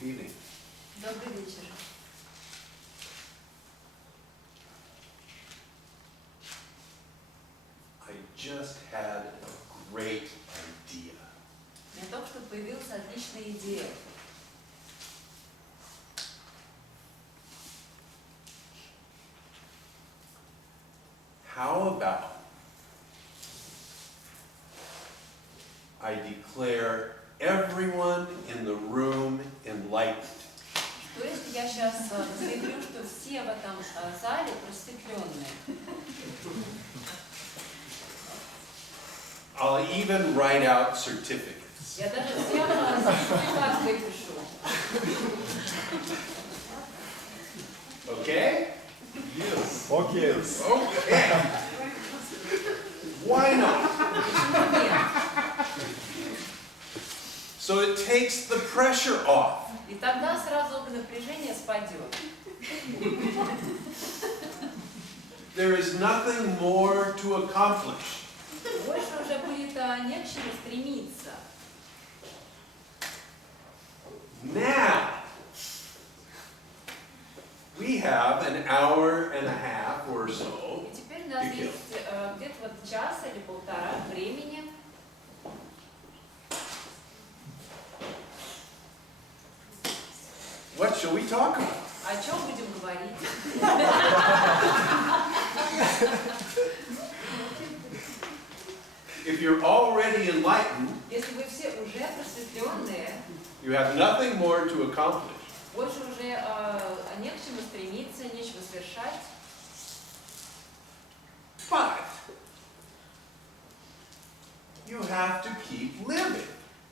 Good evening. Добрый вечер. I just had a great idea. У меня только что появилась отличная идея. How about I declare everyone in the room enlightened? Что если я сейчас заявлю, что все в этом зале просветленные? I'll even write out certificates. Я даже всем сертификат выпишу. Okay? Yes. Okay. Okay. Why not? Почему нет? So it takes the pressure off. И тогда сразу напряжение спадет. There is nothing more to accomplish. Больше уже будет не к чему стремиться. Now, we have an hour and a half or so. И теперь у нас есть где-то вот час или полтора времени. What shall we talk about? О чем будем говорить? If you're already enlightened, Если вы все уже просветленные, you have nothing more to accomplish. больше уже не к чему стремиться, нечего совершать. But you have to keep living.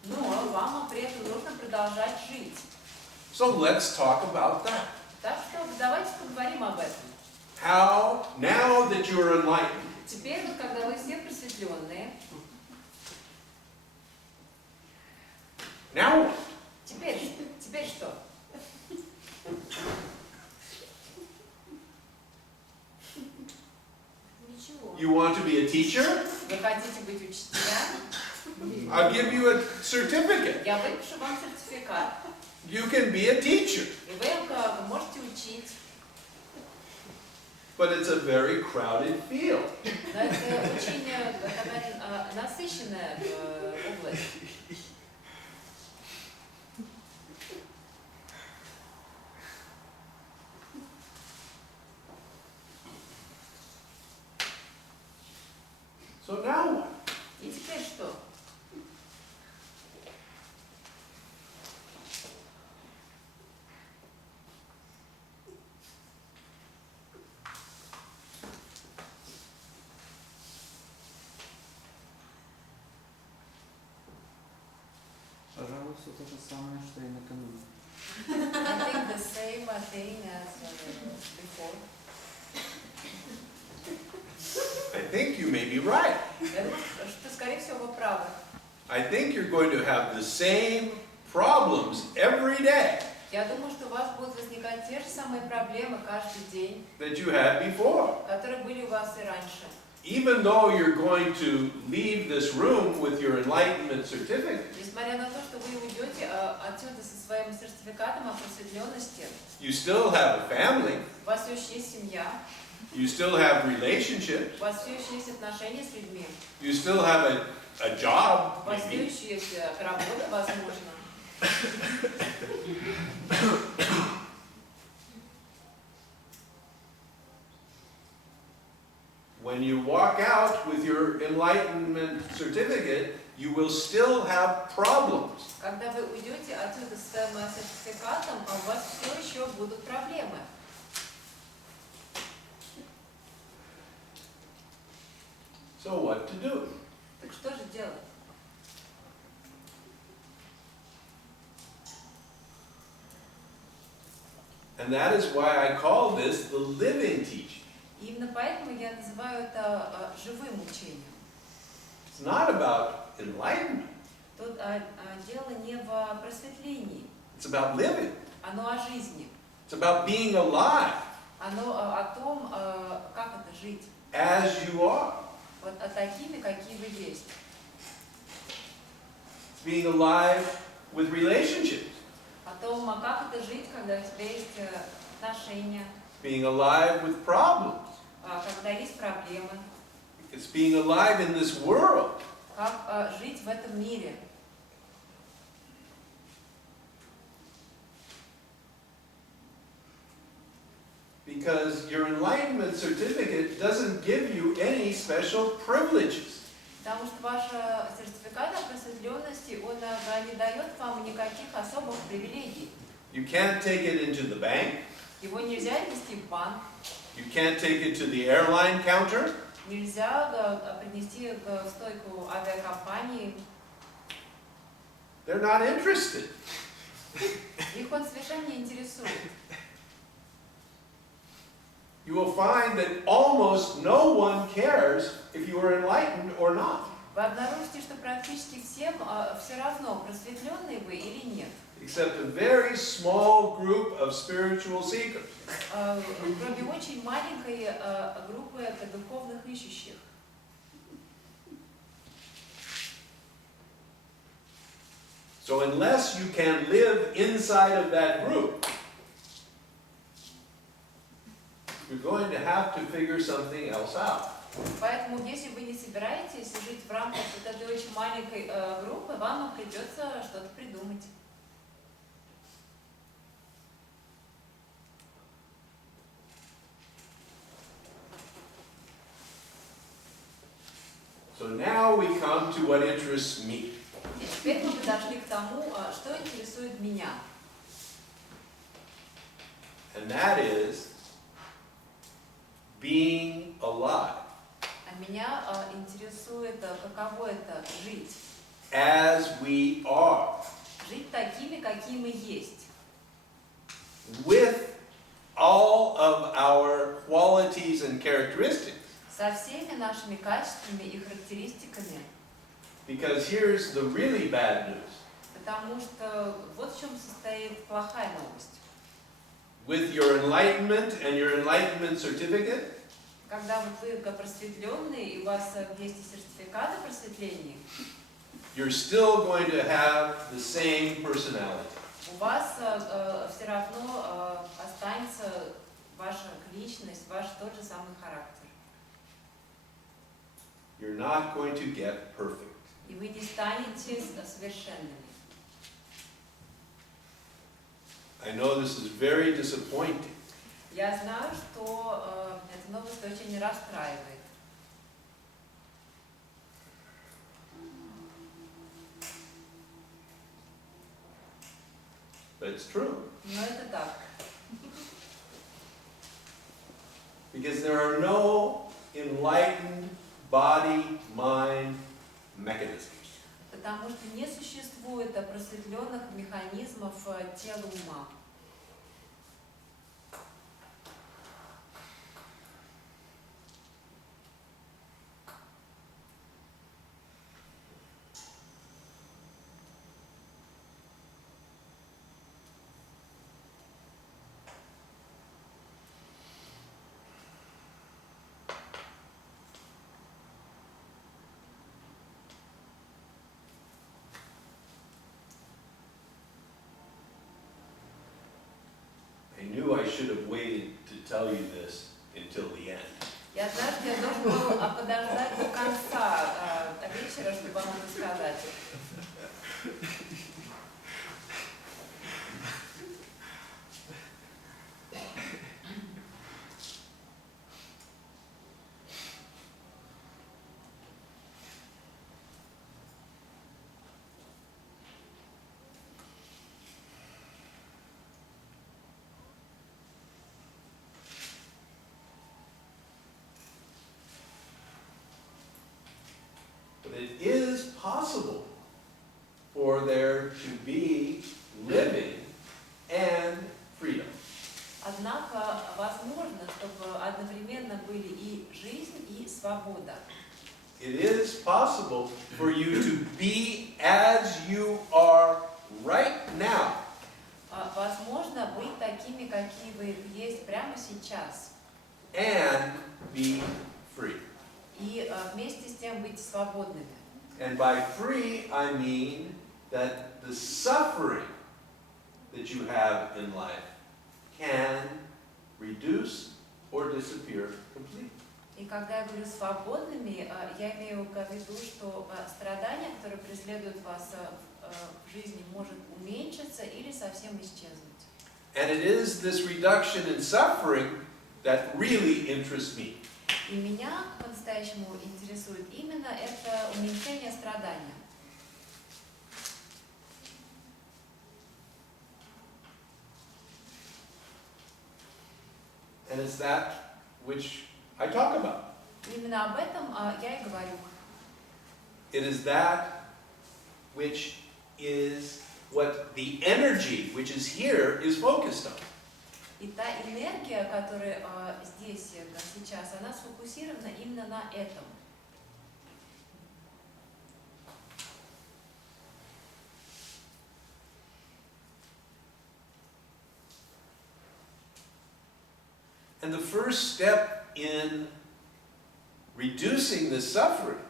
Но вам при этом нужно продолжать жить. So let's talk about that. Так что давайте поговорим об этом. How, now that you're enlightened, Теперь вот когда вы все просветленные, now what? теперь что? Ничего. You want to be a teacher? Вы хотите быть учителем? I'll give you a certificate. Я выпишу вам сертификат. You can be a teacher. И вы можете учить. But it's a very crowded field. Но это очень насыщенная область. So now what? И теперь что? Пожалуйста, то же самое, что и накануне. I think the same thing as before. I think you may be right. Я думаю, что, скорее всего, вы правы. I think you're going to have the same problems every day Я думаю, что у вас будут возникать те же самые проблемы каждый день, that you had before. которые были у вас и раньше. Even though you're going to leave this room with your enlightenment certificate, Несмотря на то, что вы уйдете отсюда со своим сертификатом о просветленности, you still have a family, у вас все еще есть семья, you still have relationships, у вас все еще есть отношения с людьми, you still have a job, у вас все maybe. еще есть работа, возможно. When you walk out with your enlightenment certificate, you will still have problems. Когда вы уйдете отсюда с своим сертификатом, у вас все еще будут проблемы. So what to do? Так что же делать? And that is why I call this the living teaching. И именно поэтому я называю это живым учением. It's not about enlightenment. Тут дело не в просветлении, It's about living. оно о жизни, It's about being alive оно о том, как это жить, as you are. вот о такими, какие вы есть. It's being alive with relationships. О о том, как это жить, когда у тебя есть отношения, being alive with problems. когда есть проблемы, It's being alive in this world. как жить в этом мире. Because your enlightenment certificate doesn't give you any special privileges. Потому что ваш сертификат о просветленности, он не дает вам никаких особых привилегий. You can't take it into the bank. Его нельзя нести в банк, You can't take it to the airline counter. нельзя принести в стойку авиакомпании. They're not interested. Их он совершенно не интересует. You will find that almost no one cares if you are enlightened or not. Вы обнаружите, что практически всем все равно, просветленные вы или нет. Except a very small group of spiritual seekers. Кроме очень маленькой группы духовных ищущих. So unless you can live inside of that group, you're going to have to figure something else out. Поэтому, если вы не собираетесь жить в рамках вот этой очень маленькой группы, вам придется что-то придумать. So now we come to what interests me. И теперь мы подошли к тому, что интересует меня. And that is being alive А меня интересует, каково это жить. as we are, Жить такими, какие мы есть. with all of our qualities and characteristics. Со всеми нашими качествами и характеристиками. Because here's the really bad news. Потому что вот в чем состоит плохая новость. With your enlightenment and your enlightenment certificate, Когда вот вы просветленные, и у вас есть и сертификат о просветлении, you're still going to have the same personality. у вас все равно останется ваша личность, ваш тот же самый характер. You're not going to get perfect. И вы не станете совершенными. I know this is very disappointing. Я знаю, что эта новость очень расстраивает. But it's true. Но это так. Because there are no enlightened body-mind mechanisms. Потому что не существует просветленных механизмов тела ума. I knew I should have waited to tell you this until the end. Я знаю, что я должен был подождать до конца вечера, чтобы вам это сказать. But it is possible for there to be living and freedom. Однако возможно, чтобы одновременно были и жизнь, и свобода. It is possible for you to be as you are right now. Возможно быть такими, какие вы есть прямо сейчас. And be free. И вместе с тем быть свободными. And by free, I mean that the suffering that you have in life can reduce or disappear completely. И когда я говорю свободными, я имею в виду, что страдание, которое преследует вас в жизни, может уменьшиться или совсем исчезнуть. And it is this reduction in suffering that really interests me. И меня по-настоящему интересует именно это уменьшение страдания. And it's that which I talk about. Именно об этом я и говорю. It is that which is what the energy which is here is focused on. И та энергия, которая здесь, сейчас, она сфокусирована именно на этом. And the first step in reducing the suffering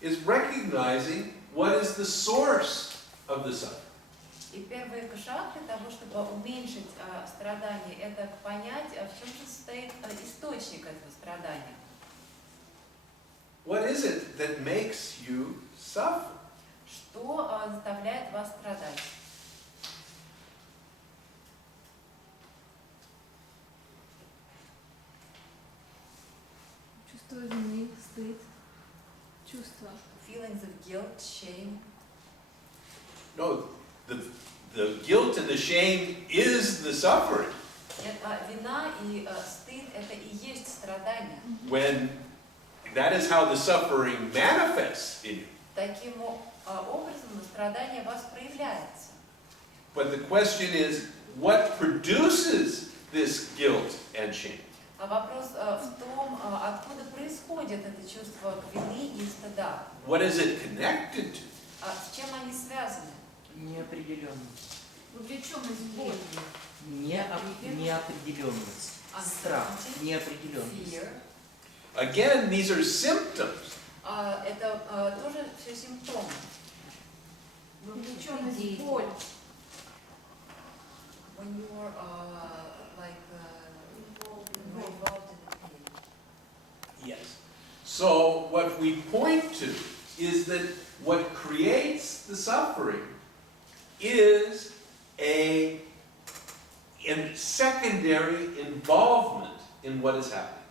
is recognizing what is the source of the suffering. И первый шаг для того, чтобы уменьшить страдания, это понять, в чем же состоит источник этого страдания. What is it that makes you suffer? Что заставляет вас страдать? Чувство вины, стыд, чувства. Feelings of guilt, shame. No, the guilt and the shame is the suffering. Вина и стыд – это и есть страдание. When that is how the suffering manifests in you. Таким образом страдание в вас проявляется. But the question is, what produces this guilt and shame? А вопрос в том, откуда происходит это чувство вины и стыда. What is it connected to? С чем они связаны? Неопределенность. Вовлеченность в боль. Неопределенность. Страх. Неопределенность. Fear. Again, these are symptoms. Это тоже все симптомы. Вовлеченность в боль. When you are involved in the pain. Yes. So what we point to is that what creates the suffering is a secondary involvement in what is happening.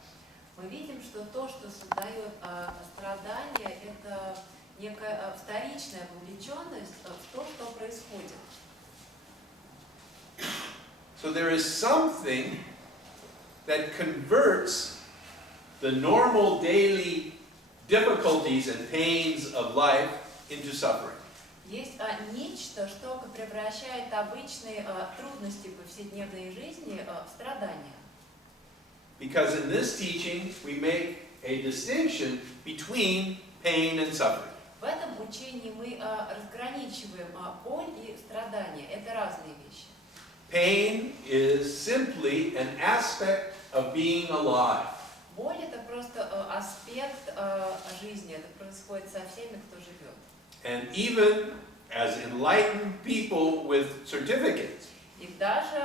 Мы видим, что то, что создает страдание, это некая вторичная вовлеченность в то, что происходит. So there is something that converts the normal daily difficulties and pains of life into suffering. Есть нечто, что превращает обычные трудности повседневной жизни в страдания. Because in this teaching we make a distinction between pain and suffering. В этом учении мы разграничиваем боль и страдания. Это разные вещи. Pain is simply an aspect of being alive. Боль – это просто аспект жизни. Это происходит со всеми, кто живет. And even as enlightened people with certificates, И даже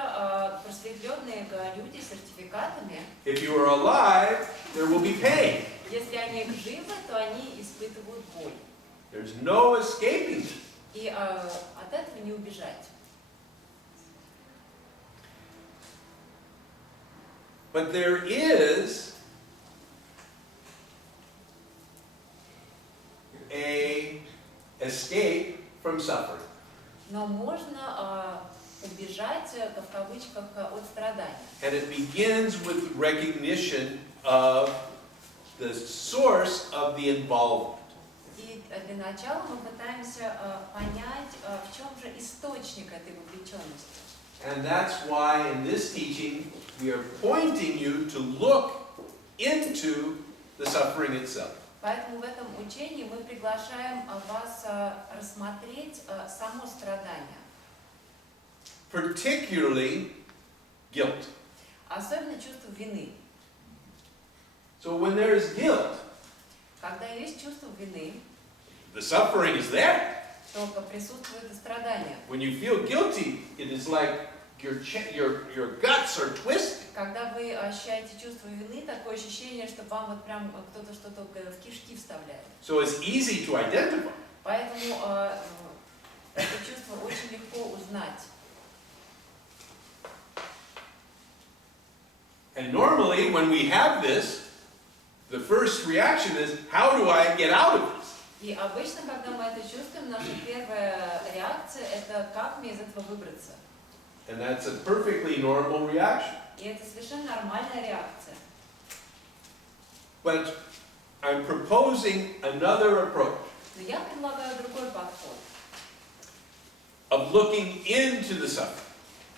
просветленные люди с сертификатами, if you are alive, there will be pain. если они живы, то они испытывают боль. There's no escaping it. И от этого не убежать. But there is a escape from suffering. Но можно убежать, в кавычках, от страданий. And it begins with recognition of the source of the involvement. И для начала мы пытаемся понять, в чем же источник этой вовлеченности. And that's why in this teaching we are pointing you to look into the suffering itself. Поэтому в этом учении мы приглашаем вас рассмотреть само страдание. Particularly guilt. Особенно чувство вины. So when there is guilt, Когда есть чувство вины, the suffering is there. только присутствует и страдание. When you feel guilty, it is like your guts are twisted. Когда вы ощущаете чувство вины, такое ощущение, что вам вот прям кто-то что-то в кишки вставляет. So it's easy to identify. Поэтому это чувство очень легко узнать. And normally, when we have this, the first reaction is, how do I get out of this? И обычно, когда мы это чувствуем, наша первая реакция – это как мне из этого выбраться. And that's a perfectly normal reaction. И это совершенно нормальная реакция. But I'm proposing another approach Но я предлагаю другой подход. of looking into the suffering,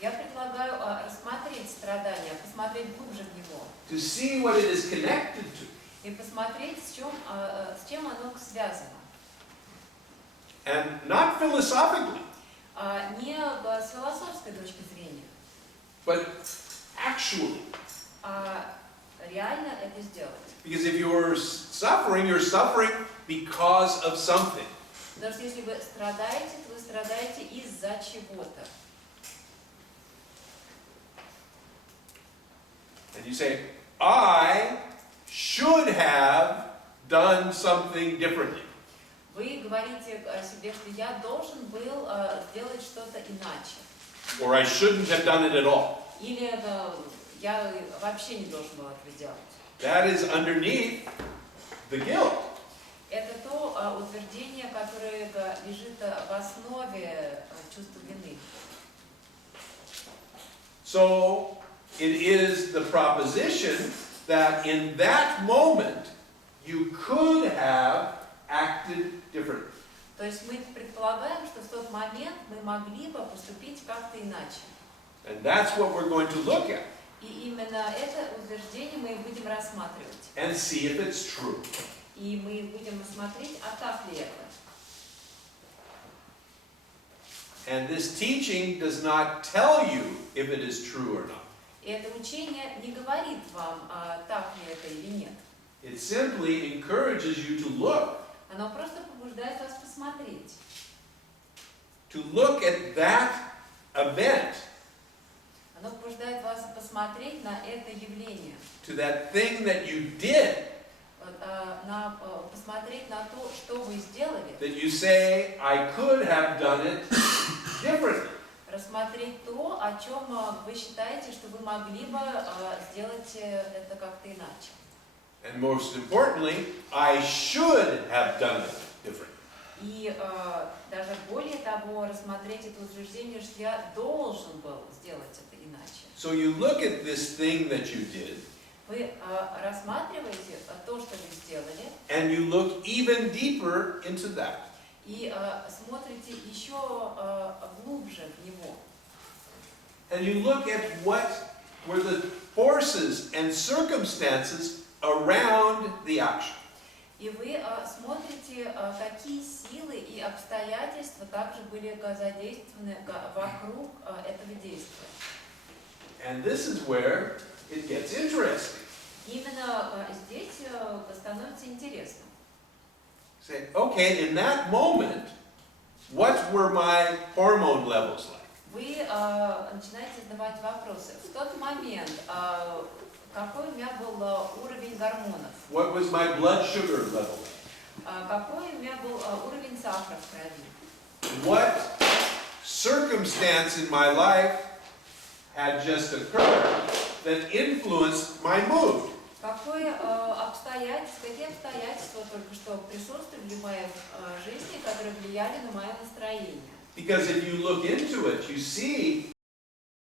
Я предлагаю рассмотреть страдания, посмотреть глубже в него. to see what it is connected to, И посмотреть, с чем оно связано. and not philosophically, Не с философской точки зрения, but actually. а реально это сделать. Because if you're suffering because of something. Потому что если вы страдаете, то вы страдаете из-за чего-то. And you say, I should have done something differently. Вы говорите о себе, что я должен был сделать что-то иначе. Or I shouldn't have done it at all. Или я вообще не должен был этого делать. That is underneath the guilt. Это то утверждение, которое лежит в основе чувства вины. So it is the proposition that in that moment you could have acted differently. То есть мы предполагаем, что в тот момент мы могли бы поступить как-то иначе. And that's what we're going to look at И именно это утверждение мы будем рассматривать. and see if it's true. И мы будем смотреть, а так ли это. And this teaching does not tell you if it is true or not. И это учение не говорит вам, так ли это или нет. It simply encourages you to look Оно просто побуждает вас посмотреть. to look at that event, Оно побуждает вас посмотреть на это явление. to that thing that you did, Посмотреть на то, что вы сделали. that you say, I could have done it differently. Рассмотреть то, о чем вы считаете, что вы могли бы сделать это как-то иначе. And most importantly, I should have done it differently. И даже более того, рассмотреть это утверждение, что я должен был сделать это иначе. So you look at this thing that you did, Вы рассматриваете то, что вы сделали, and you look even deeper into that. и смотрите еще глубже в него. And you look at what were the forces and circumstances around the action. И вы смотрите, какие силы и обстоятельства также были задействованы вокруг этого действия. And this is where it gets interesting. Именно здесь становится интересно. Say, okay, in that moment, what were my hormone levels like? Вы начинаете задавать вопросы. В тот момент, какой у меня был уровень гормонов? What was my blood sugar level like? Какой у меня был уровень сахара в крови? What circumstance in my life had just occurred that influenced my mood? Какие обстоятельства только что присутствовали в моей жизни, которые влияли на мое настроение? Because if you look into it, you see